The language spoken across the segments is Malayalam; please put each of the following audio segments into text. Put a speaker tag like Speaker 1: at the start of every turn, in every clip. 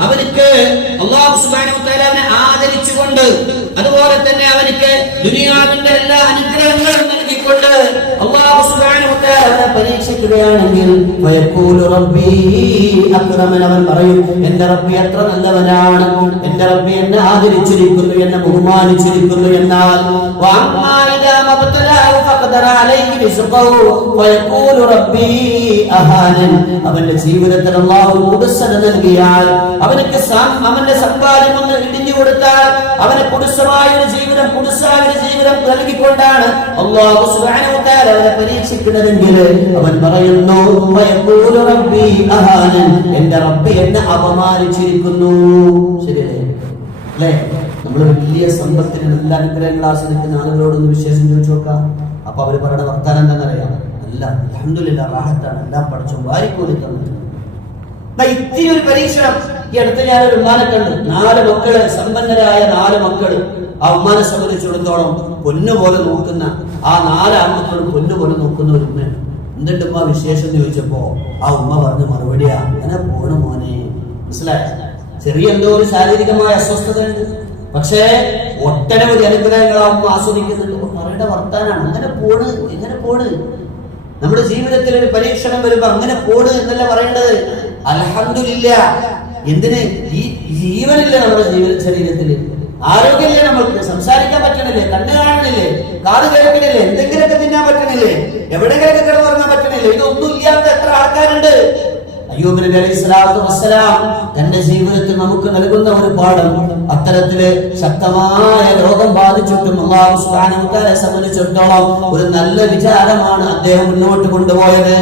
Speaker 1: അവനിക്ക് അവനെ ആദരിച്ചുകൊണ്ട് അതുപോലെ തന്നെ അവനക്ക് ദുനിയാവിന്റെ എല്ലാ അനുഗ്രഹങ്ങളും നൽകിക്കൊണ്ട് പരീക്ഷിക്കുകയാണെങ്കിൽ അവൻ പറയും എന്റെ റബ്ബി എത്ര നല്ലവനാണ് എന്റെ റബ്ബി എന്നെ ആദരിച്ചിരിക്കുന്നു എന്നെ ബഹുമാനിച്ചിരിക്കുന്നു എന്നാൽ ഇദാ മബ്തലാഹു ഫഖദറ അലൈഹി റിസ്ഖഹു ഫയഖൂലു റബ്ബി അഹാനൻ അവന്റെ ജീവിതത്തിൽ അള്ളാഹു കുടുസന നൽകിയാൽ അവനക്ക് അവന്റെ സമ്പാദ്യം ഒന്ന് ഇടിഞ്ഞു കൊടുത്താൽ അവന് കുടുസമായ ഒരു ജീവിതം കുടുസായ ഒരു ജീവിതം നൽകിക്കൊണ്ടാണ് അള്ളാഹു തആല അവനെ പരീക്ഷിക്കുന്നതെങ്കിൽ അവൻ പറയുന്നു റബ്ബി അഹാനൻ എന്റെ റബ്ബി എന്നെ അപമാനിച്ചിരിക്കുന്നു ശരിയല്ലേ? അല്ലേ? നമ്മൾ വലിയ സമ്പത്തിന് നല്ല അനുഗ്രഹങ്ങൾ ആസ്വദിക്കുന്ന ആളുകളോടൊന്ന് വിശേഷം ചോദിച്ചു നോക്കാം. അപ്പൊ അവർ പറയുന്ന വർത്താനം എന്താണെന്നറിയാം? അല്ല അലഹമില്ല റാഹത്താണ്. എല്ലാം പഠിച്ചു വാരിക്കോലി തന്നു. ഇത്തിരി ഒരു പരീക്ഷണം. ഈ അടുത്ത് ഞാൻ ഒരു ഉമ്മാനെ കണ്ടു. നാല് മക്കൾ സമ്പന്നരായ നാല് മക്കൾ. ആ ഉമ്മാനെ സംബന്ധിച്ചിടത്തോളം പൊന്നുപോലെ നോക്കുന്ന ആ നാല് ആൺമക്കളും പൊന്നുപോലെ നോക്കുന്ന ഒരു ഉമ്മ. എന്നിട്ട് ഉമ്മ വിശേഷം ചോദിച്ചപ്പോ ആ ഉമ്മ പറഞ്ഞ മറുപടിയാ അങ്ങനെ പോണു മോനെ. മനസ്സിലായ? ചെറിയ എന്തോ ഒരു ശാരീരികമായ അസ്വസ്ഥത ഉണ്ട് പക്ഷേ ഒട്ടനവധി അനുഗ്രഹങ്ങൾ ഉമ്മ ആസ്വദിക്കുന്നുണ്ട്. അവരുടെ വർത്താനാണ്. അങ്ങനെ പോണ് എങ്ങനെ പോണ്? നമ്മുടെ ജീവിതത്തിൽ ഒരു പരീക്ഷണം വരുമ്പോ അങ്ങനെ പോണ് എന്നല്ല പറയേണ്ടത്? അലഹമില്ല എന്തിന്? ഈ ജീവനില്ല നമ്മുടെ ജീവിത ശരീരത്തിൽ. ആരോഗ്യമില്ല നമ്മൾക്ക്? സംസാരിക്കാൻ പറ്റണില്ലേ? കണ്ണ് കാണണില്ലേ? കാത് കേൾക്കണില്ലേ? എന്തെങ്കിലുമൊക്കെ തിന്നാൻ പറ്റണില്ലേ? എവിടെങ്കിലൊക്കെ കിടന്നുറങ്ങാൻ പറ്റണില്ലേ? ഇതൊന്നും ഇല്ലാത്ത എത്ര ആൾക്കാരുണ്ട്. അയ്യൂബ് നബി അലൈഹി തന്റെ ജീവിതത്തിൽ നമുക്ക് നൽകുന്ന ഒരു പാഠം അത്തരത്തിൽ ശക്തമായ രോഗം ബാധിച്ചിട്ടും അള്ളാഹു തആലയെ സംബന്ധിച്ചിടത്തോളം ഒരു നല്ല വിചാരമാണ് അദ്ദേഹം മുന്നോട്ട് കൊണ്ടുപോയത്.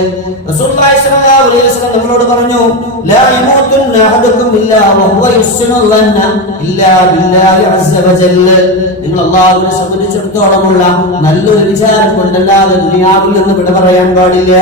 Speaker 1: നമ്മളോട് പറഞ്ഞു നിങ്ങൾ അള്ളാഹുവിനെ സംബന്ധിച്ചിടത്തോളമുള്ള നല്ലൊരു വിചാരം കൊണ്ടല്ലാതെ ദുനിയാവിൽ നിന്ന് വിട പറയാൻ പാടില്ല.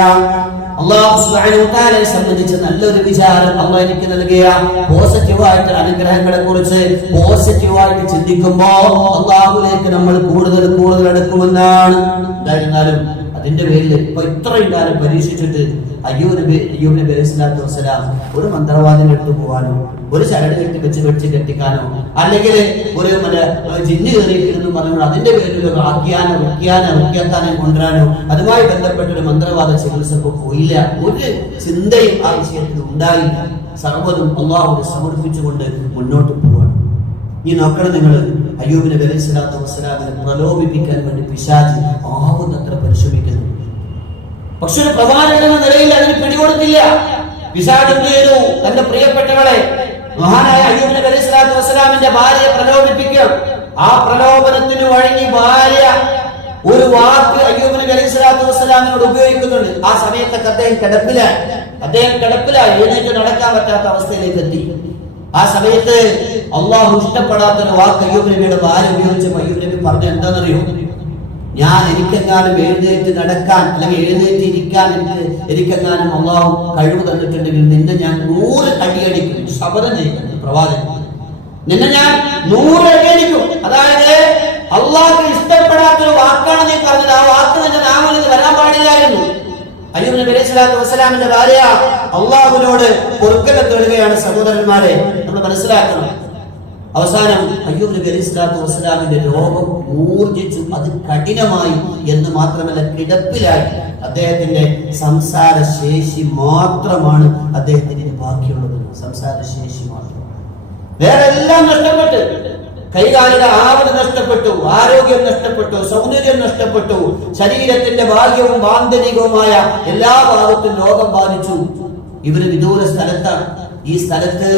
Speaker 1: അള്ളാഹു സുബ്ഹാനഹു വ തആലയെ സംബന്ധിച്ച് നല്ലൊരു വിചാരം അള്ളാഹ് എനിക്ക് നൽകിയ. പോസിറ്റീവ് ആയിട്ടുള്ള അനുഗ്രഹങ്ങളെ കുറിച്ച് പോസിറ്റീവ് ആയിട്ട് ചിന്തിക്കുമ്പോൾ അള്ളാഹുലേക്ക് നമ്മൾ കൂടുതൽ കൂടുതൽ അടുക്കുമെന്നാണ്. എന്തായിരുന്നാലും അതിന്റെ പേരിൽ ഇപ്പൊ ഇത്രയും കാലം പരീക്ഷിച്ചിട്ട് അയ്യൂബ് അയ്യൂബ് നബി അലൈഹി സ്വലാത്തു വസ്സലാം ഒരു മന്ത്രവാദിനെ എടുത്തു പോകാനോ ഒരു ചരട് കെട്ടി വെച്ച് വെച്ച് കെട്ടിക്കാനോ? അല്ലെങ്കിൽ ഒരു മറ്റേ ജിന്ന് കയറിയിട്ടിരുന്നു പറഞ്ഞു അതിന്റെ പേരിൽ ഒരു ആഖ്യാനോ വിഖ്യാനോ വിഖ്യാത്താനോ കൊണ്ടുവരാനോ? അതുമായി ബന്ധപ്പെട്ട ഒരു മന്ത്രവാദ ചികിത്സ പോയില്ല. ഒരു ചിന്തയും ആ വിഷയത്തിൽ ഉണ്ടായില്ല. സർവതും അള്ളാഹുവിനെ സമർപ്പിച്ചുകൊണ്ട് മുന്നോട്ട് പോവാണ്. ഈ നോക്കണം നിങ്ങൾ. അയ്യൂബിനെ അലൈഹി വസ്സലാമിനെ പ്രലോഭിപ്പിക്കാൻ വേണ്ടി പിശാചി ആവുന്നത്ര പരിശ്രമിക്കുന്നു. പക്ഷെ ഒരു പ്രവാചകൻ എന്ന നിലയിൽ അതിന് പിടികൊടുത്തില്ല. വിശാഖ തന്റെ പ്രിയപ്പെട്ടവളെ മഹാനായ അയ്യൂബ് നബി അലൈഹി സ്വലാത്തു വസ്സലാമിന്റെ ഭാര്യയെ പ്രലോഭിപ്പിക്കും. ആ പ്രലോഭനത്തിന് വഴങ്ങി ഭാര്യ ഒരു വാക്ക് അയ്യൂബ് നബി അലൈഹി സ്വലാത്തു വസ്സലാമിനോട് ഉപയോഗിക്കുന്നുണ്ട്. ആ സമയത്തൊക്കെ അദ്ദേഹം കിടപ്പിലായി. അദ്ദേഹം കിടപ്പിലായി. എഴുന്നേറ്റ് നടക്കാൻ പറ്റാത്ത അവസ്ഥയിലേക്ക് എത്തി. ആ സമയത്ത് അള്ളാഹു ഇഷ്ടപ്പെടാത്ത ഒരു വാക്ക് അയ്യൂബ് നബിയുടെ ഭാര്യ ഉപയോഗിച്ചപ്പോൾ അയ്യൂബ് നബി പറഞ്ഞു എന്താണെന്നറിയോ? ഞാൻ എനിക്കെങ്ങാനും എഴുന്നേറ്റ് നടക്കാൻ അല്ലെങ്കിൽ എഴുന്നേറ്റ് ഇരിക്കാൻ എനിക്ക് എനിക്കെങ്ങാനും അള്ളാഹു കഴിവ് തന്നിട്ടുണ്ടെങ്കിൽ നിന്നെ ഞാൻ നൂറ് അടിയടിക്കും ശബദം ചെയ്യുന്നു പ്രവാചകൻ. നിന്നെ ഞാൻ നൂറ് അടിയടിക്കും അതായത് അള്ളാഹ് ഇഷ്ടപ്പെടാത്ത ഒരു വാക്കാണ് നീ പറഞ്ഞത്. ആ വാക്ക് നിന്റെ നാമത്തിൽ വരാൻ പാടില്ലായിരുന്നു. അയ്യൂബ് നബി അലൈഹി വസ്സലാമിന്റെ ഭാര്യ അള്ളാഹുവിനോട് പൊറുക്കലെ തേടുകയാണ് സഹോദരന്മാരെ. നമ്മൾ മനസ്സിലാക്കണം. അവസാനം അയ്യൂബ് നബി അലൈഹി സ്വലാത്തു വസ്സലാമിന്റെ രോഗം ഊർജിച്ചു അത് കഠിനമായി എന്ന് മാത്രമല്ല കിടപ്പിലായി. അദ്ദേഹത്തിന്റെ സംസാര ശേഷി മാത്രമാണ് അദ്ദേഹത്തിന് ബാക്കിയുള്ളത്. സംസാര ശേഷി മാത്രം. വേറെ എല്ലാം നഷ്ടപ്പെട്ട്. കൈകാലിക ആവത് നഷ്ടപ്പെട്ടു ആരോഗ്യം നഷ്ടപ്പെട്ടു സൗന്ദര്യം നഷ്ടപ്പെട്ടു ശരീരത്തിന്റെ ഭാഗ്യവും ആന്തരികവുമായ എല്ലാ ഭാഗത്തും രോഗം ബാധിച്ചു. ഇവർ വിദൂര സ്ഥലത്താണ്. ഈ സ്ഥലത്ത്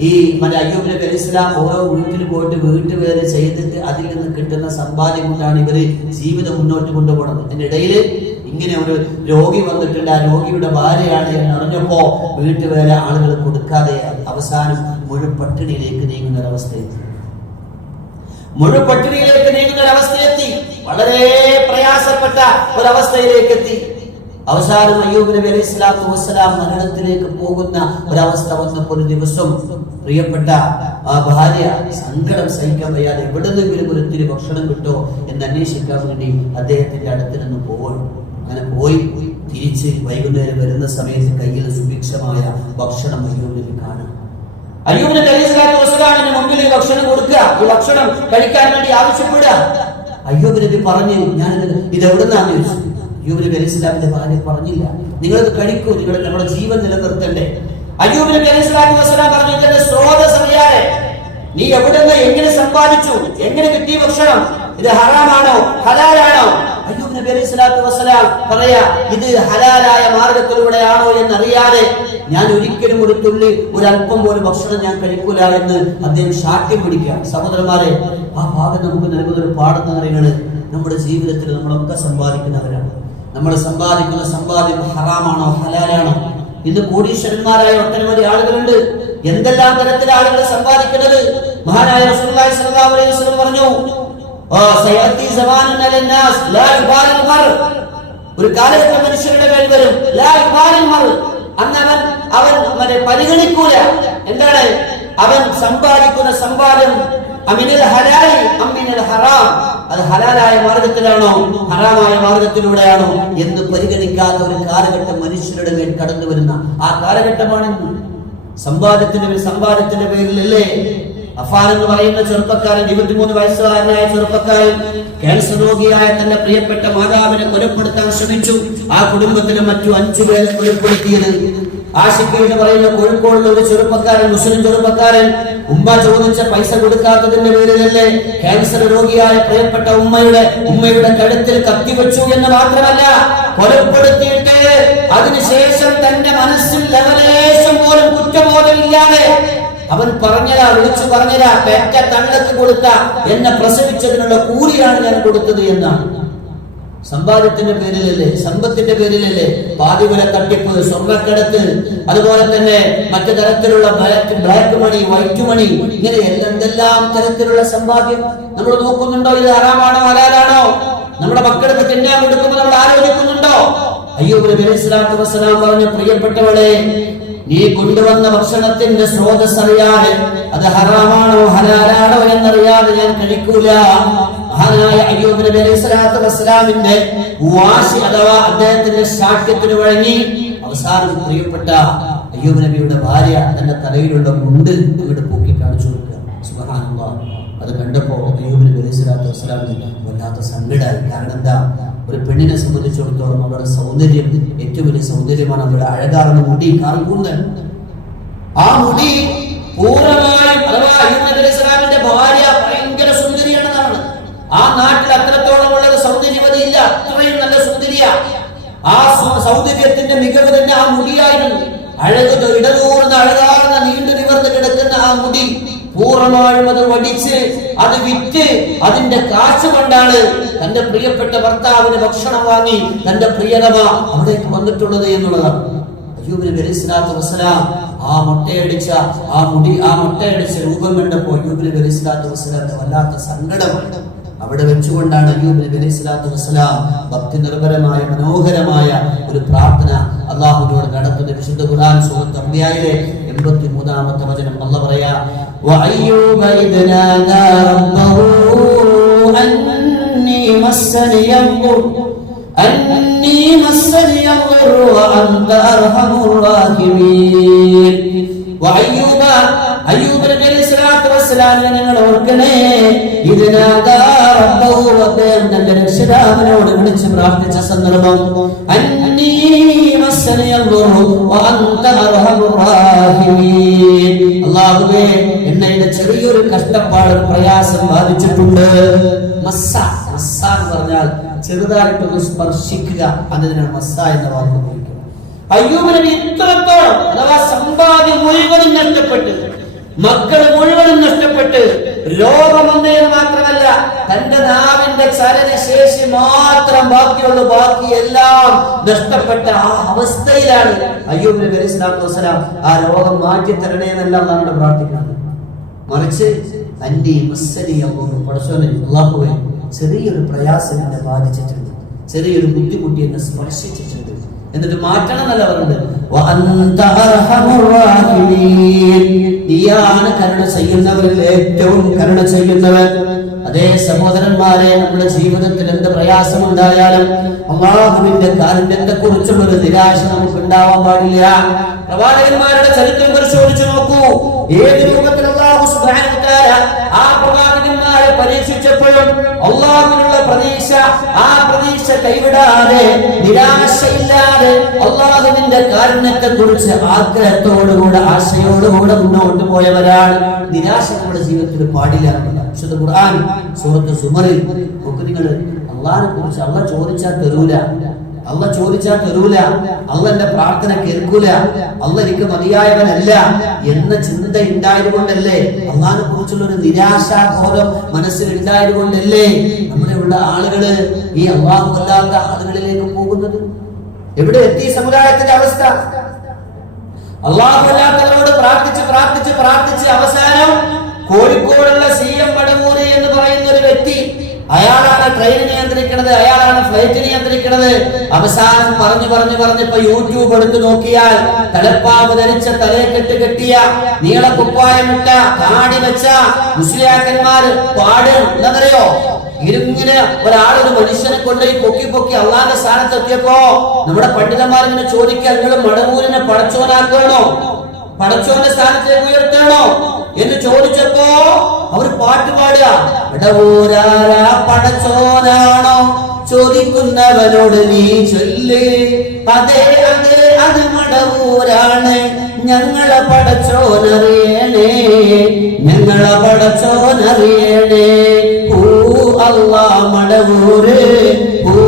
Speaker 1: ഈ മറ്റേ അയ്യൂബ് നബി സ്വലാം ഓരോ വീട്ടിൽ പോയിട്ട് വീട്ടുപേര് ചെയ്തിട്ട് അതിൽ നിന്ന് കിട്ടുന്ന സമ്പാദ്യം കൊണ്ടാണ് ഇവർ ജീവിതം മുന്നോട്ട് കൊണ്ടുപോകുന്നത്. അതിനിടയിൽ ഇങ്ങനെ ഒരു രോഗി വന്നിട്ടുണ്ട്. ആ രോഗിയുടെ ഭാര്യയാണ് എന്ന് അറിഞ്ഞപ്പോ വീട്ടുപേരെ ആളുകൾ കൊടുക്കാതെ അവസാനം മുഴു പട്ടിണിയിലേക്ക് നീങ്ങുന്ന ഒരവസ്ഥയെത്തി മുഴു പട്ടിണിയിലേക്ക് നീങ്ങുന്ന ഒരവസ്ഥയെത്തി വളരെ പ്രയാസപ്പെട്ട ഒരവസ്ഥയിലേക്ക് എത്തി അവസാനം അയ്യൂബ് നബി അലൈഹി സ്വലാത്തു വസ്സലാം മരണത്തിലേക്ക് പോകുന്ന ഒരവസ്ഥ വന്നപ്പോൾ ഒരു ദിവസം പ്രിയപ്പെട്ട ആ ഭാര്യ സങ്കടം സഹിക്കാൻ വയ്യാതെ എവിടെന്നെങ്കിലും ഒരു ഒത്തിരി ഭക്ഷണം കിട്ടോ എന്ന് അന്വേഷിക്കാൻ വേണ്ടി അദ്ദേഹത്തിന്റെ അടുത്ത് നിന്ന് പോകണം അങ്ങനെ പോയി
Speaker 2: തിരിച്ച് വൈകുന്നേരം വരുന്ന സമയത്ത് കയ്യിൽ സുഭിക്ഷമായ ഭക്ഷണം അയ്യൂബ് നബി കാണാം.
Speaker 1: അയ്യൂബ് നബി അലൈഹി സ്വലാത്തു വസ്സലാമിന് മുമ്പിൽ ഈ ഭക്ഷണം കൊടുക്കുക. ഈ ഭക്ഷണം കഴിക്കാൻ വേണ്ടി ആവശ്യപ്പെടുക.
Speaker 2: അയ്യൂബ് നബി പറഞ്ഞു ഞാൻ ഇത് എവിടുന്നാന്ന് ചോദിച്ചു? അയ്യൂബ് നബി അലൈഹി സ്വലാമിന്റെ ഭാര്യ പറഞ്ഞില്ല. നിങ്ങളത് കഴിക്കൂ നിങ്ങൾ നമ്മുടെ ജീവൻ നിലനിർത്തണ്ടേ.
Speaker 1: അയ്യൂബ് നബി അലൈഹി സ്വലാത്തു പറഞ്ഞു ഇതിന്റെ സ്രോതസ് നീ എവിടെ നിന്ന് എങ്ങനെ സമ്പാദിച്ചു എങ്ങനെ കിട്ടിയ ഭക്ഷണം ഇത് ഹറാമാണോ ഹലാലാണോ?
Speaker 2: അയ്യൂബ് നബി അലൈഹി സ്വലാത്തു വസ്സലാം പറയാ ഇത് ഹലാലായ മാർഗത്തിലൂടെയാണോ എന്നറിയാതെ ഞാൻ ഒരിക്കലും ഒരു തുള്ളി ഒരു അല്പം പോലും ഭക്ഷണം ഞാൻ കഴിക്കൂല എന്ന് അദ്ദേഹം ശാഠ്യം പിടിക്കുക സഹോദരന്മാരെ ആ ഭാഗം നമുക്ക് നൽകുന്ന ഒരു പാഠം എന്ന് പറയുന്നത് നമ്മുടെ ജീവിതത്തിൽ നമ്മളൊക്കെ സമ്പാദിക്കുന്നവരാണ്. നമ്മൾ സമ്പാദിക്കുന്ന സമ്പാദ്യം ഹറാമാണോ ഹലാലാണോ? ഇന്ന് കോടീശ്വരന്മാരായ ഒട്ടനവധി ആളുകളുണ്ട്. എന്തെല്ലാം തരത്തിലെ ആളുകൾ സമ്പാദിക്കുന്നത്? മഹാനായ പറഞ്ഞു ഒരു കാലത്തെ മനുഷ്യരുടെ മേൽ വരും. അന്ന് അവൻ അവൻ പരിഗണിക്കൂല. എന്താണ്? അവൻ സമ്പാദിക്കുന്ന സമ്പാദ്യം അമിനൽ ഹലാലി ഹലാലായ മാർഗത്തിലാണോ? ഹറാമായ മാർഗത്തിലൂടെയാണോ? എന്ന് പരിഗണിക്കാത്ത ഒരു കാലഘട്ടം മനുഷ്യരുടെ മേൽ കടന്നു വരുന്ന ആ കാലഘട്ടമാണ് സമ്പാദത്തിന്റെ പേരിൽ സമ്പാദ്യത്തിന്റെ പേരിലല്ലേ? അഫാൻ എന്ന് പറയുന്ന ചെറുപ്പക്കാരൻ ഇരുപത്തിമൂന്ന് വയസ്സുകാരനായ ചെറുപ്പക്കാരൻ ക്യാൻസർ രോഗിയായ തന്റെ പ്രിയപ്പെട്ട മാതാവിനെ കൊലപ്പെടുത്താൻ ശ്രമിച്ചു. ആ കുടുംബത്തിലെ മറ്റു അഞ്ചു പേരെ കൊലപ്പെടുത്തിയത് ആഷിഖ് എന്ന് പറയുന്ന കോഴിക്കോടുള്ള ഒരു ചെറുപ്പക്കാരൻ മുസ്ലിം ചെറുപ്പക്കാരൻ ഉമ്മ ചോദിച്ച പൈസ കൊടുക്കാത്തതിന്റെ പേരിലല്ലേ ക്യാൻസർ രോഗിയായ പ്രിയപ്പെട്ട ഉമ്മയുടെ ഉമ്മയുടെ കഴുത്തിൽ കത്തി വെച്ചു എന്ന് മാത്രമല്ല കൊലപ്പെടുത്തിയിട്ട് അതിനുശേഷം തന്റെ മനസ്സിൽ ലവലേശം പോലും കുറ്റബോധമില്ലാതെ അവൻ പറഞ്ഞതാ വിളിച്ചു പറഞ്ഞതാ പെറ്റ തള്ളക്ക് കൊടുത്ത എന്നെ പ്രസവിച്ചതിനുള്ള കൂലിയാണ് ഞാൻ കൊടുത്തത് എന്നാണ്. സമ്പാദ്യത്തിന്റെ പേരിലല്ലേ? സമ്പത്തിന്റെ പേരിലല്ലേ? പാതിവില തട്ടിപ്പ് സ്വർണക്കടത്ത് അതുപോലെ തന്നെ മറ്റു തരത്തിലുള്ള ബ്ലാക്ക് മണി വൈറ്റ് മണി ഇങ്ങനെ എന്തെല്ലാം തരത്തിലുള്ള സമ്പാദ്യം നമ്മൾ നോക്കുന്നുണ്ടോ? ഇത് ഹറാമാണോ ഹലാലാണോ? നമ്മുടെ മക്കൾക്ക് തിന്നാൻ കൊടുക്കുമ്പോൾ നമ്മൾ ആലോചിക്കുന്നുണ്ടോ? അയ്യോ നബി വസ്സലാം പറഞ്ഞ പ്രിയപ്പെട്ടവളെ നീ കൊണ്ടുവന്ന ഭക്ഷണത്തിന്റെ സ്രോതസ് അറിയാതെ അത് ഹറാമാണോ ഹലാലാണോ എന്നറിയാതെ ഞാൻ കഴിക്കൂല. മഹാനായ അയ്യൂബ് നബി അലൈഹി വസ്സലാമിന്റെ വാശി അഥവാ അദ്ദേഹത്തിന്റെ ശാഠ്യത്തിന് വഴങ്ങി അവസാനം പ്രിയപ്പെട്ട അയ്യൂബ് നബിയുടെ ഭാര്യ തന്റെ തലയിലുള്ള മുണ്ട് ഇവിടെ പൊക്കി കാണിച്ചു കൊടുക്കുക. അത് കണ്ടപ്പോ അയ്യൂബ് നബി അലൈഹി സ്വലാത്തു വസ്സലാമിന് വല്ലാത്ത സങ്കടമായി കാരണം എന്താ? ഒരു പെണ്ണിനെ സംബന്ധിച്ചിടത്തോളം അവരുടെ സൗന്ദര്യം ഏറ്റവും വലിയ സൗന്ദര്യമാണ് അവരുടെ അഴകാർന്ന മുടി കാണിക്കുന്നത് ആ മുടി പൂർണമായും ഭാര്യ ഭയങ്കര സുന്ദരിയാണെന്നാണ് ആ നാട്ടിൽ അത്രത്തോളം ഉള്ളത് സൗന്ദര്യവതിയില്ല അത്രയും നല്ല സുന്ദരിയ. ആ സൗന്ദര്യത്തിന്റെ മികവ് തന്നെ ആ മുടിയായിരുന്നു. അഴക് ഇടതൂർന്ന അഴകാർന്ന നീണ്ടു നിവർന്ന് കിടക്കുന്ന ആ മുടി പൂർണമായും അത് വടിച്ച് അത് വിറ്റ് അതിന്റെ കാശ് കൊണ്ടാണ് തന്റെ പ്രിയപ്പെട്ട ഭർത്താവിന് ഭക്ഷണം വാങ്ങി തന്റെ പ്രിയതമ അവിടേക്ക് വന്നിട്ടുള്ളത് എന്നുള്ളതാണ്. അയ്യൂബ് ആ മുട്ടയടിച്ച ആ മുടി ആ മുട്ടയടിച്ച രൂപം കണ്ടപ്പോൾ അയ്യൂബ് വല്ലാത്ത സങ്കടം. അവിടെ വെച്ചുകൊണ്ടാണ് അയ്യൂബ് നബി അലൈഹി സ്വലാത്തു വസ്സലാം ഭക്തി നിർഭരമായ മനോഹരമായ ഒരു പ്രാർത്ഥന അള്ളാഹുവിനോട് നടത്തുന്ന വിശുദ്ധ ഖുർആൻ സൂറത്ത് അമ്പിയായിലെ 83ാമത്തെ വചനം. അല്ല പറയാ അയ്യൂബ അയ്യൂബ് നബി അലൈഹി സ്വലാത്തു വസ്സലാമിനെ നിങ്ങൾ ഓർക്കണേ ഇതിനാകാ റബ്ബഹു തന്റെ രക്ഷിതാവിനോട് വിളിച്ച് പ്രാർത്ഥിച്ച സന്ദർഭം അല്ലാഹുവേ എന്നെ ചെറിയൊരു കഷ്ടപ്പാട് പ്രയാസം ബാധിച്ചിട്ടുണ്ട്. മസ്സ മസ്സ എന്ന് പറഞ്ഞാൽ ചെറുതായിട്ടൊന്ന് സ്പർശിക്കുക അതിനാണ് മസ്സ എന്ന വാക്ക് ഉപയോഗിക്കുന്നത് അയ്യൂബ് നബി ഇത്രത്തോളം അഥവാ സമ്പാദ്യം മുഴുവനും നഷ്ടപ്പെട്ട് മക്കൾ മുഴുവനും നഷ്ടപ്പെട്ട് രോഗമൊന്നേന്ന് മാത്രമല്ല തന്റെ നാവിന്റെ ചലനശേഷി മാത്രം ബാക്കിയുള്ളൂ. ബാക്കി എല്ലാം നഷ്ടപ്പെട്ട ആ അവസ്ഥയിലാണ് അയ്യൂബ് നബി അലൈഹി ആ രോഗം മാറ്റി തരണേ എന്നല്ല അള്ളാഹുവിനോട് പ്രാർത്ഥിക്കുന്നത്. മറിച്ച് അന്റി മസ്സലി പടച്ചോനെ അള്ളാഹുവെ ചെറിയൊരു പ്രയാസം എന്നെ ബാധിച്ചിട്ടുണ്ട്. ചെറിയൊരു ബുദ്ധിമുട്ടി എന്നെ സ്പർശിച്ചിട്ടുണ്ട്. എന്നിട്ട് മാറ്റണം എന്നല്ല പറഞ്ഞത്. നീയാണ് കരുണ ചെയ്യുന്നവരിൽ ഏറ്റവും കരുണ ചെയ്യുന്നവൻ. അതേ സഹോദരന്മാരെ നമ്മുടെ ജീവിതത്തിൽ എന്ത് പ്രയാസമുണ്ടായാലും അള്ളാഹുവിന്റെ കാരുണ്യത്തെ കുറിച്ചുള്ള ഒരു നിരാശ നമുക്ക് ഉണ്ടാവാൻ പാടില്ല. പ്രവാചകന്മാരുടെ ചരിത്രം പരിശോധിച്ചു നോക്കൂ. ഏത് രൂപത്തിൽ അള്ളാഹു ആ പ്രവാചകന്മാരെ പരീക്ഷിച്ചപ്പോഴും അള്ളാഹുവിനുള്ള പ്രതീക്ഷ ആ പ്രതീക്ഷ കൈവിടാതെ നിരാശയില്ലാതെ അള്ളാഹുവിന്റെ കാരണത്തെ കുറിച്ച് ആഗ്രഹത്തോടുകൂടെ ആശയോടുകൂടെ മുന്നോട്ട് പോയവരാണ് നിരാശ നമ്മുടെ ജീവിതത്തിൽ പാടില്ല. വിശുദ്ധ ഖുർആൻ സൂറത്ത് സുമറിൽ നിങ്ങൾ അള്ളാഹിനെ കുറിച്ച് അള്ള ചോദിച്ചാൽ തരൂല അള്ള ചോദിച്ചാൽ തരൂല അള്ള എന്റെ പ്രാർത്ഥന കേൾക്കൂല. അള്ള എനിക്ക് മതിയായവനല്ല എന്ന ചിന്ത ഉണ്ടായതുകൊണ്ടല്ലേ അള്ളാഹിനെ കുറിച്ചുള്ള ഒരു നിരാശാബോധം മനസ്സിൽ ഉണ്ടായതുകൊണ്ടല്ലേ നമ്മുടെ ഉള്ള ആളുകൾ ഈ അള്ളാഹു അല്ലാത്ത ആളുകളിലേക്ക് പോകുന്നത്? എവിടെ എത്തി സമുദായത്തിന്റെ അവസ്ഥ? അള്ളാഹു അല്ലാത്തവരോട് പ്രാർത്ഥിച്ച് പ്രാർത്ഥിച്ച് പ്രാർത്ഥിച്ച് അവസാനം കോഴിക്കോടുള്ള സി എം പടമൂരി എന്ന് പറയുന്ന അയാളാണ് ട്രെയിൻ നിയന്ത്രിക്കുന്നത് അയാളാണ് ഫ്ലൈറ്റ് നിയന്ത്രിക്കുന്നത് അവസാനം പറഞ്ഞു പറഞ്ഞു പറഞ്ഞപ്പോ യൂട്യൂബ് എടുത്തു നോക്കിയാൽ തലപ്പാവ് ധരിച്ച തലയെ കെട്ട് കെട്ടിയ നീള കുപ്പായമിട്ട കാടി വെച്ച മുസ്ലിയാക്കന്മാര് പാട്. ഇങ്ങനെ ഒരാൾ ഒരു മനുഷ്യനെ കൊണ്ട് പൊക്കി പൊക്കി അള്ളാന്റെ സ്ഥാനത്ത് എത്തിയപ്പോ നമ്മുടെ പണ്ഡിതന്മാരിങ്ങനെ ചോദിക്കാൻ നിങ്ങൾ മടവൂരിനെ പടച്ചോനാക്കണോ പടച്ചോന്റെ സ്ഥാനത്തേക്ക് ഉയർത്തണോ എന്ന് ചോദിച്ചപ്പോ അവർ പാട്ട് പാടുക. ഇടവൂരാരാ പടച്ചോനാണോ? ചോദിക്കുന്നവനോട് നീ ചൊല്ല്. അതെ അതെ അത് മടവൂരാണ് ഞങ്ങളെ പടച്ചോനറിയണേ. ഞങ്ങളെ പടച്ചോനറിയണേ. ഹൂ അല്ലാ മടവൂര് ഹൂ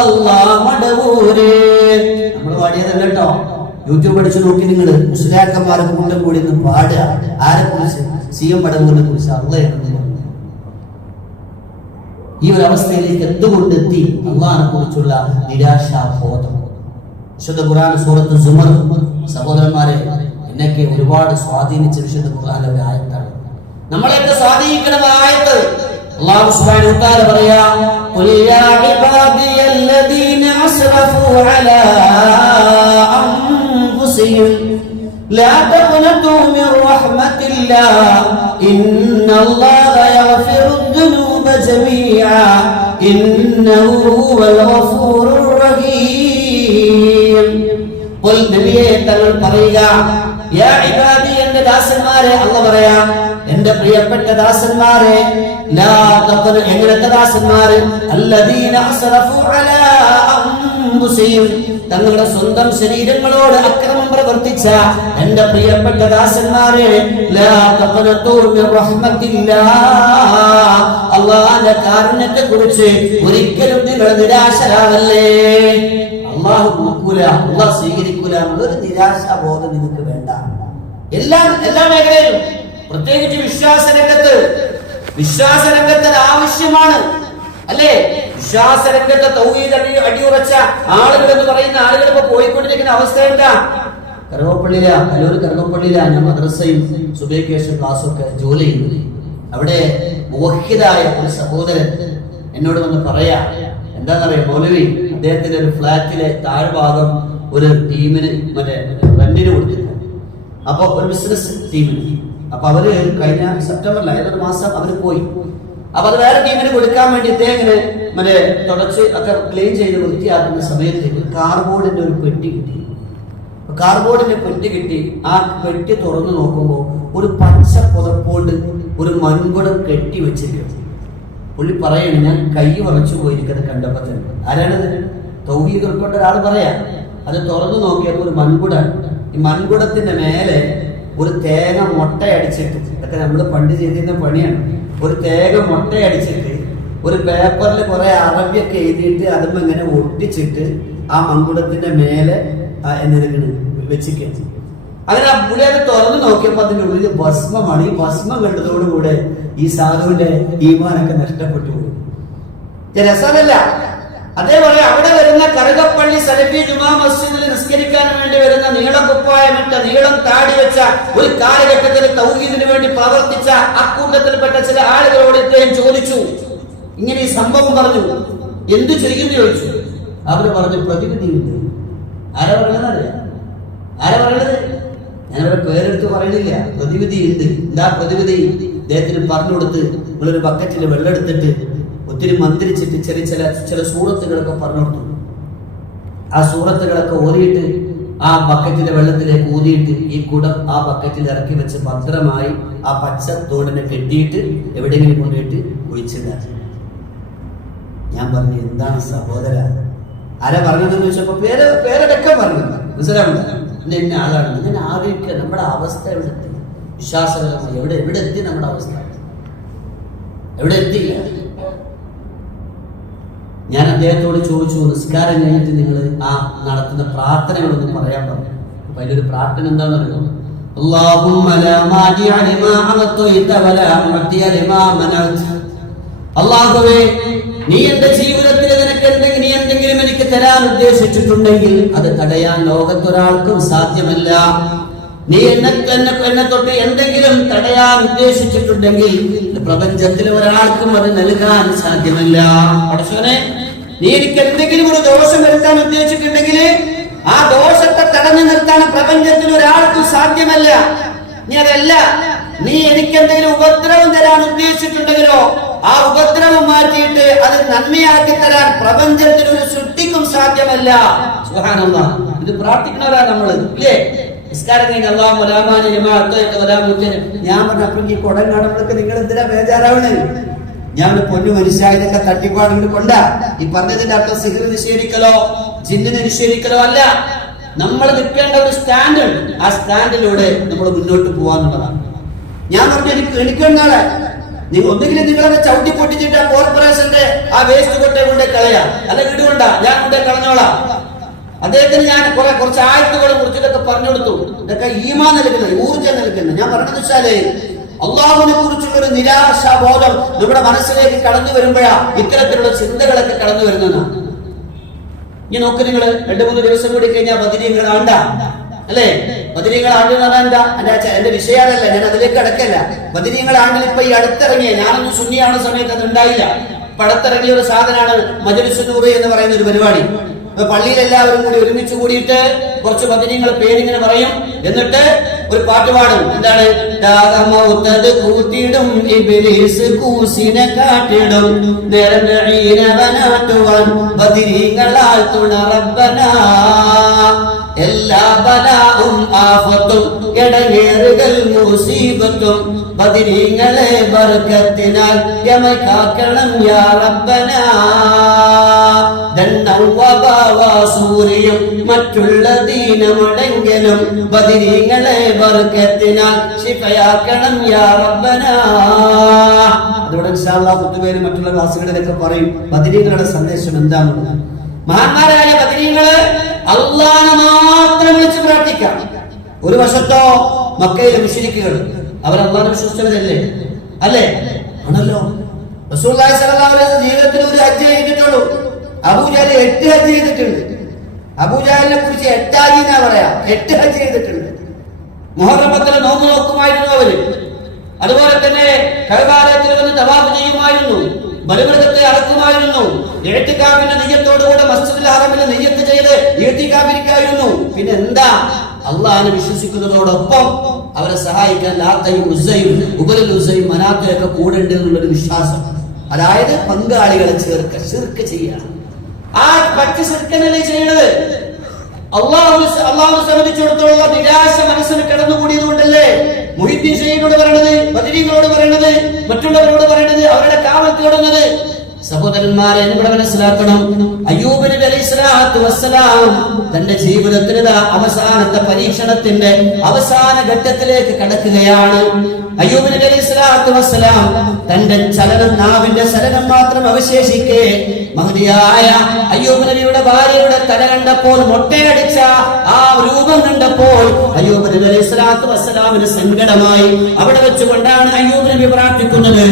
Speaker 2: അല്ലാ മടവൂര് നമ്മൾ പാടിയതല്ല യൂട്യൂബ് അടിച്ച് നോക്കി നിങ്ങൾ മുസ്ലിയാക്കന്മാരെ കൂട്ടം കൂടി നിന്ന് പാടുക. ആരെ കുറിച്ച്? സി എം പടവുകളെ കുറിച്ച് അള്ളയാണ് ഈ ഒരു അവസ്ഥയിലേക്ക് എന്തുകൊണ്ട് എത്തി അള്ളാഹിനെ കുറിച്ചുള്ള നിരാശാബോധം വിശുദ്ധ ഖുർആൻ സൂറത്ത് സുമർ സഹോദരന്മാരെ എന്നൊക്കെ ഒരുപാട് സ്വാധീനിച്ച വിശുദ്ധ ഖുർആൻ ഒരു ആയത്താണ്. നമ്മളെയൊക്കെ സ്വാധീനിക്കണം ആ ആയത്ത്. അള്ളാഹു സുബ്ഹാനഹു വ തആല പറയാ ഖുൽ യാ ഇബാദിയല്ലദീന അസ്റഫു അലാ അൻഫുസിഹിം لا تقنطوا من رحمة الله إن الله يغفر الذنوب جميعا إنه هو الغفور الرحيم قل നബിയെ തങ്ങൾ പറയുക യാ ഇബാദി എന്റെ ദാസന്മാരെ അല്ല പറയാ എന്റെ പ്രിയപ്പെട്ട ദാസന്മാരെ ലാ തഖന എങ്ങനത്തെ ദാസന്മാര് അല്ലദീന അസ്റഫു അലാ അൻഫുസിഹിം തങ്ങളുടെ സ്വന്തം ശരീരങ്ങളോട് അക്രമം പ്രവർത്തിച്ച എന്റെ പ്രിയപ്പെട്ട ദാസന്മാരെ അള്ളാന്റെ കാരുണ്യത്തെ കുറിച്ച് ഒരിക്കലും നിങ്ങൾ നിരാശരാവല്ലേ അള്ളാഹു നോക്കൂല അള്ളാഹ് സ്വീകരിക്കൂല എന്നുള്ളൊരു നിരാശാബോധം നിങ്ങൾക്ക് വേണ്ട. എല്ലാ എല്ലാ മേഖലയിലും. പ്രത്യേകിച്ച് വിശ്വാസ രംഗത്ത്. ആവശ്യമാണ്. അല്ലേ? തൗഹീദ് അടി അടിയുറച്ച ആളുകൾ എന്ന് പറയുന്ന ആളുകൾ ഇപ്പൊ പോയിക്കൊണ്ടിരിക്കുന്ന അവസ്ഥ എന്താ? കറുവപ്പള്ളിയില അല്ലൂർ കറുവപ്പള്ളിയില ഞാൻ മദ്രസയും സുബേക്കേഷൻ ക്ലാസ്സും ഒക്കെ ജോലി ചെയ്യുന്നത്. അവിടെ മോഹിതായ ഒരു സഹോദരൻ എന്നോട് വന്ന് പറയാ എന്താണെന്നറിയാം മൗലവി അദ്ദേഹത്തിന്റെ ഒരു ഫ്ലാറ്റിലെ താഴ്ഭാഗം ഒരു ടീമിന് മറ്റേ റെന്റിന് കൊടുത്തിട്ടുണ്ട്. അപ്പൊ ഒരു ബിസിനസ് ടീമിന്. അപ്പൊ അവർ കഴിഞ്ഞ സെപ്റ്റംബറിൽ ഏതൊരു മാസം അവർ പോയി. അപ്പൊ അത് വേറെ ടീമിന് കൊടുക്കാൻ വേണ്ടി ഇദ്ദേഹം ഇങ്ങനെ മറ്റേ തുടച്ച് ഒക്കെ ക്ലീൻ ചെയ്ത് വൃത്തിയാക്കുന്ന സമയത്തേക്ക് കാർബോർഡിന്റെ ഒരു പെട്ടി കിട്ടി. കാർബോർഡിന്റെ പെട്ടി കിട്ടി. ആ പെട്ടി തുറന്നു നോക്കുമ്പോൾ ഒരു പച്ച പുതപ്പോണ്ട് ഒരു മൺകുടം കെട്ടി വെച്ചിരിക്കുന്നു. പുള്ളി പറയാണ് ഞാൻ കൈ വറച്ചു പോയിരിക്കുന്നത് കണ്ടപ്പോൾ കണ്ടപ്പോ തന്നെ. ആരാണത്? തൗഹീദ് ഒരാൾ പറയാ. അത് തുറന്നു നോക്കിയപ്പോൾ ഒരു മൺകുടാണ് ഈ മൺകുടത്തിന്റെ മേലെ ഒരു തേങ്ങ മുട്ടയടിച്ചിട്ട്. ഇതൊക്കെ നമ്മൾ പണ്ട് ചെയ്തിരുന്ന പണിയാണ്. ഒരു തേങ്ങ മുട്ടയടിച്ചിട്ട് ഒരു പേപ്പറിൽ കുറെ അറബിയൊക്കെ എഴുതിയിട്ട് അതും ഇങ്ങനെ ഒട്ടിച്ചിട്ട് ആ മങ്കുടത്തിന്റെ മേലെ എന്നിരിക്കണ് വെച്ചിരിക്കുകയാണ്. അങ്ങനെ ആ പുള്ളി അത് തുറന്നു നോക്കിയപ്പോൾ അതിന്റെ ഉള്ളിൽ ഭസ്മമാണ്. ഈ ഭസ്മം കണ്ടതോടുകൂടെ ഈ സാധുവിന്റെ ഈമാനൊക്കെ നഷ്ടപ്പെട്ടു പോകും രസമല്ല. അതേപോലെ അവിടെ വരുന്ന കറുകപ്പള്ളി സലഫി ജുമാ മസ്ജിദിൽ നിസ്കരിക്കാൻ വേണ്ടി വരുന്ന നീളം കുപ്പായമിട്ട നീളം താടി വെച്ച ഒരു കാലഘട്ടത്തിൽ തൗഹീദിന് വേണ്ടി പ്രവർത്തിച്ച അക്കൂട്ടത്തിൽപ്പെട്ട ചില ആളുകളോട് ഇദ്ദേഹം ചോദിച്ചു ഇങ്ങനെ ഈ സംഭവം പറഞ്ഞു എന്തു ചെയ്യുന്നു ചോദിച്ചു. അവർ പറഞ്ഞു പ്രതിവിധിയുണ്ട്. ആരാ പറയുന്നത് ആരാ പറയണത്? ഞാൻ പേരെടുത്ത് പറയുന്നില്ല പ്രതിവിധി ഉണ്ട് എന്താ പ്രതിവിധി? അദ്ദേഹത്തിന് പറഞ്ഞു കൊടുത്ത് നിങ്ങളൊരു ബക്കറ്റിൽ വെള്ളം എടുത്തിട്ട് ഒത്തിരി മന്ത്രിച്ചിട്ട് ചെറിയ ചില ചില സൂറത്തുകളൊക്കെ പറഞ്ഞു കൊടുത്തു. ആ സൂറത്തുകളൊക്കെ ഓതിയിട്ട് ആ ബക്കറ്റിലെ വെള്ളത്തിലേക്ക് ഊതിയിട്ട് ഈ കുടം ആ ബക്കറ്റിൽ ഇറക്കി വെച്ച് ഭദ്രമായി ആ പച്ച തോടിനെ കെട്ടിയിട്ട് എവിടെയെങ്കിലും കൊണ്ടുപോയിട്ട് ഒഴിച്ചില്ല ഞാൻ പറഞ്ഞു എന്താണ് സഹോദര? ആരാ പറഞ്ഞതെന്ന് ചോദിച്ചപ്പോ പേര് പേരടക്കം പറഞ്ഞു. മനസ്സിലാവുന്നു എന്റെ എന്നെ ആളാണ്. ഞാൻ ആലോചിക്കുക നമ്മുടെ അവസ്ഥ എവിടെ എത്തി വിശ്വാസകരമായി എവിടെ എവിടെ എത്തി നമ്മുടെ അവസ്ഥ? എവിടെ എത്തിയില്ല. ഞാൻ അദ്ദേഹത്തോട് ചോദിച്ചു നിസ്കാരം കഴിഞ്ഞിട്ട് നിങ്ങൾ ആ നടത്തുന്ന പ്രാർത്ഥനകളൊന്നും പറയാൻ പറഞ്ഞു അപ്പൊ അതിലൊരു പ്രാർത്ഥന എന്താണെന്നറിയോ اللهم لا مانع لما أعطيت ولا معطي لما منعت അള്ളാഹുവേ നീ എന്റെ ജീവിതത്തിൽ നിനക്ക് എന്തെങ്കിലും നീ എന്തെങ്കിലും എനിക്ക് തരാൻ ഉദ്ദേശിച്ചിട്ടുണ്ടെങ്കിൽ അത് തടയാൻ ലോകത്തൊരാൾക്കും സാധ്യമല്ല നീ എന്നെ എന്നെ എന്നെ തൊട്ട് എന്തെങ്കിലും തടയാൻ ഉദ്ദേശിച്ചിട്ടുണ്ടെങ്കിൽ പ്രപഞ്ചത്തിൽ ഒരാൾക്കും അത് നൽകാൻ സാധ്യമല്ല പടച്ചവനെ നീ എനിക്ക് എന്തെങ്കിലും ഒരു ദോഷം വരുത്താൻ ഉദ്ദേശിച്ചിട്ടുണ്ടെങ്കിൽ ആ ദോഷത്തെ തടഞ്ഞു നിർത്താൻ പ്രപഞ്ചത്തിൽ ഒരാൾക്കും സാധ്യമല്ല. നീ അതല്ല. നീ എനിക്ക് എന്തെങ്കിലും ഉപദ്രവം തരാൻ ഉദ്ദേശിച്ചിട്ടുണ്ടെങ്കിലോ ആ ഉപദ്രവം മാറ്റിയിട്ട് അത് നന്മയാക്കി തരാൻ പ്രപഞ്ചത്തിൽ ഒരു സൃഷ്ടിക്കും സാധ്യമല്ല. ഇത് പ്രാർത്ഥിക്കുന്നവരാ നമ്മൾ ഇല്ലേ? നിസ്കാരം. ഞാൻ പറഞ്ഞ അപ്പൊ ഈ കുടം കാണുമ്പോഴൊക്കെ നിങ്ങൾ എന്തിനാ ബേജാറാവണ്? ഞാൻ പൊന്നു മനുഷ്യ ഇതൊക്കെ തട്ടിപ്പാടുകൾ കൊണ്ട. ഈ പറഞ്ഞതിന്റെ അർത്ഥം സിഹിർ നിഷേധിക്കലോ ജിന്നിനെ നിഷേധിക്കലോ അല്ല. നമ്മൾ നിൽക്കേണ്ട ഒരു സ്റ്റാൻഡേർഡ് ആ സ്റ്റാൻഡിലൂടെ നമ്മൾ മുന്നോട്ട് പോവാന്നുള്ളതാണ്. ഞാൻ പറഞ്ഞു എനിക്ക് എനിക്കെന്നാളെ നിങ്ങൾ ഒന്നുകിലും നിങ്ങളെ ചവിട്ടി പൊട്ടിച്ചിട്ട് ആ കോർപ്പറേഷന്റെ ആ വേസ്റ്റ് കൊട്ടെ കൊണ്ട് കളയാ. അല്ല വീട് കൊണ്ടാ. ഞാൻ കൊണ്ട് കളഞ്ഞോളാം. അദ്ദേഹത്തിന് ഞാൻ കുറെ കുറച്ച് ആയത്തുകൾ കുറിച്ചിട്ടൊക്കെ പറഞ്ഞു കൊടുത്തു. ഇതൊക്കെ ഈമാ നൽകുന്നത് ഊർജം നൽകുന്നത്. ഞാൻ പറഞ്ഞത് വെച്ചാലേ അള്ളാഹുവിനെ കുറിച്ചുള്ള ഒരു നിരാശാബോധം നമ്മുടെ മനസ്സിലേക്ക് കടന്നു വരുമ്പോഴാ ഇത്തരത്തിലുള്ള ചിന്തകളൊക്കെ കടന്നു വരുന്നതാണ് ഇനി നോക്ക് നിങ്ങൾ രണ്ടു മൂന്ന് ദിവസം കൂടി കഴിഞ്ഞാൽ ബദിരീങ്ങൾ ആണ്ട അല്ലേ? ബദിരീങ്ങൾ ആണ്ട് എന്ന് പറഞ്ഞാൽ എന്താ? എന്റെ എന്റെ വിഷയമല്ല ഞാൻ അതിലേക്ക് അടക്കല്ല ബദിരീങ്ങൾ ആണ്ടിൽ ഇപ്പൊ ഈ അടുത്തിറങ്ങിയ ഞാനൊന്നും സുന്നിയാണ് സമയത്ത് അത് ഉണ്ടായില്ല. പടത്തിറങ്ങിയ ഒരു സാധനമാണ് മജലിസുനൂറ് എന്ന് പറയുന്ന ഒരു പരിപാടി. പള്ളിയിൽ എല്ലാവരും കൂടി ഒരുമിച്ച് കൂടിയിട്ട് കുറച്ച് ബദിരീങ്ങൾ പേരിങ്ങനെ പറയും. എന്നിട്ട് ഒരു പാട്ട് പാടും. എന്താണ്? ദാഹമൗത്തത് കൂത്തിടും ഇബിലീസ് കൂസിനെ കാട്ടിടും. നിറഞ്ഞീനവനാട്ടുവാൻ ബദിരീകളാൽ തുണറബന എല്ലാ ബലാവും ആഫത്തും ഇടങ്ങേറുകൾ മുസീബത്തും. ബദിരീങ്ങളെ ബർക്കത്തിനാൽ യമ കാക്കണം യാ റബ്ബനാ. വബാവാ മറ്റുള്ള ദീനമടങ്കലും ബദിരീങ്ങളെ വർഗത്തിനാൽ ശിഫയാക്കണം യാ റബ്ബനാ. അതോടെ കുത്തുബേരും മറ്റുള്ള ക്ലാസ്സുകളിലൊക്കെ പറയും ബദിരീങ്ങളുടെ സന്ദേശം എന്താണെന്ന്. മഹാന്മാരായ ബദിരീങ്ങൾ അള്ളാനെ മാത്രം വിളിച്ച് പ്രാർത്ഥിക്കാം. ഒരു വശത്തോ മക്കയിലെ മുഷിരിക്കുകൾ അവർ അള്ളാനെ വിശ്വസിച്ചവരല്ലേ? അല്ലേ? ആണല്ലോ. ജീവിതത്തിൽ ഒരു ഹജ്ജ് ചെയ്തിട്ടുള്ളൂ അബൂജാലി എട്ട് ഹജ്ജ് ചെയ്തിട്ടുണ്ട്. അബൂജാലിനെ കുറിച്ച് എട്ടാജിന്നാ പറയാ? എട്ട് ഹജ്ജ് ചെയ്തിട്ടുണ്ട്. മുഹറമത്തിന് നോമ്പ് നോക്കുമായിരുന്നു അവർ. അതുപോലെ തന്നെ കൈകാലയത്തിൽ വന്ന് തവാഫ് ചെയ്യുമായിരുന്നു. ബലിമൃഗത്തെ അടക്കുമായിരുന്നു ഏറ്റുകാവിന്റെ നെയ്യത്തോടുകൂടെ മസ്ജിദിൽ ഹറമിൽ നെയ്യത്ത് ചെയ്ത് എഴുത്തിക്കാവിരിക്കായിരുന്നു പിന്നെ എന്താ? അള്ളാഹിനെ വിശ്വസിക്കുന്നതോടൊപ്പം അവരെ സഹായിക്കാൻ ലാത്തയും ഉസയും ഉപലൽ ഉസയും മനാത്തയൊക്കെ കൂടെ ഉണ്ട് എന്നുള്ളൊരു വിശ്വാസം. അതായത് പങ്കാളികളെ ചേർക്ക ശിർക്ക് ചെയ്യണം ആ പച്ച ശിർക്കനല്ലേ ചെയ്യണത്? അള്ളാഹു അള്ളാഹു സംബന്ധിച്ചിടത്തോളം നിരാശ മനസ്സിൽ കടന്നുകൂടിയത് കൊണ്ടല്ലേ മുഹിദ്ദീൻ ഷെയ്ഖിനോട് പറയണത് ബദരീങ്ങളോട് പറയണത് മറ്റുള്ളവരോട് പറയണത് അവരുടെ കാവൽ തേടുന്നത് സഹോദരന്മാരെ ഇവിടെ മനസ്സിലാക്കണം. അയ്യൂബ് നബി അലൈഹി സ്വലാത്തു വസ്സലാം തന്റെ ജീവിതത്തിലെ അവസാനത്തെ പരീക്ഷണത്തിന്റെ അവസാന ഘട്ടത്തിലേക്ക് കടക്കുകയാണ്. അയ്യൂബ് നബി അലൈഹി സ്വലാത്തു വസ്സലാം തന്റെ ചലനം നാവിന്റെ ചലനം മാത്രം അവശേഷിക്കെ മഹതിയായ അയ്യൂബ് നബിയുടെ ഭാര്യയുടെ തല കണ്ടപ്പോൾ മൊട്ടയടിച്ച ആ രൂപം കണ്ടപ്പോൾ അയ്യൂബ് നബി അലൈഹി സ്വലാത്തു വസ്സലാമിന് സങ്കടമായി. അവിടെ വെച്ചുകൊണ്ടാണ് അയ്യൂബ് നബി പ്രാർത്ഥിക്കുന്നത്.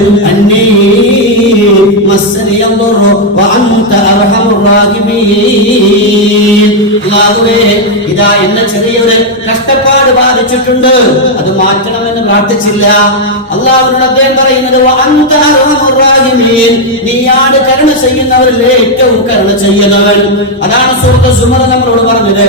Speaker 2: ഇതാ എന്ന ചെറിയൊരു കഷ്ടപ്പാട് ബാധിച്ചിട്ടുണ്ട് അത് മാറ്റണമെന്ന് പ്രാർത്ഥിച്ചില്ല. അള്ളാഹുവിനോട് അദ്ദേഹം പറയുന്നത് നീയാണ് കരുണ ചെയ്യുന്നവരിൽ ഏറ്റവും കരുണ ചെയ്യുന്നവൻ. അതാണ് സുഹൃത്ത് സുമർ നമ്മളോട് പറഞ്ഞത്.